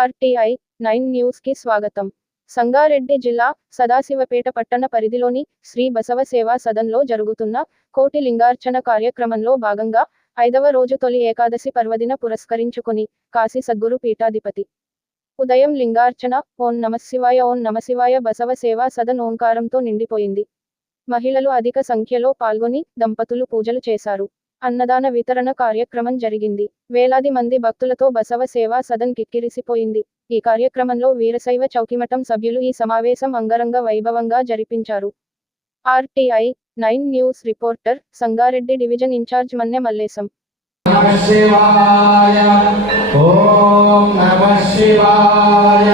RTI nine న్యూస్కి స్వాగతం. సంగారెడ్డి జిల్లా సదాశివపేట పట్టణ పరిధిలోని శ్రీ బసవ సేవా సదన్లో జరుగుతున్న కోటి లింగార్చన కార్యక్రమంలో భాగంగా ఐదవ రోజు తొలి ఏకాదశి పర్వదిన పురస్కరించుకుని కాశీ సద్గురు పీఠాధిపతి. ఉదయం లింగార్చన ఓం నమశివాయ ఓం నమశివాయ బసవ సేవా సదన్ ఓంకారంతో నిండిపోయింది. మహిళలు అధిక సంఖ్యలో పాల్గొని దంపతులు పూజలు చేశారు. అన్నదాన వితరణ కార్యక్రమం జరిగింది. వేలాది మంది భక్తులతో బసవ సేవా సదన్ కిక్కిరిసిపోయింది. ఈ కార్యక్రమంలో వీరశైవ చౌకిమఠం సభ్యులు ఈ సమావేశం అంగరంగ వైభవంగా జరిపించారు. RTI nine news reporter Sangareddy division incharge Manne Mallesham. శివాయ ఓం నమ శివాయ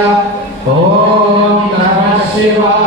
ఓం నమ శివాయ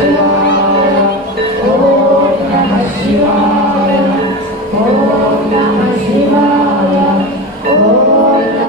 to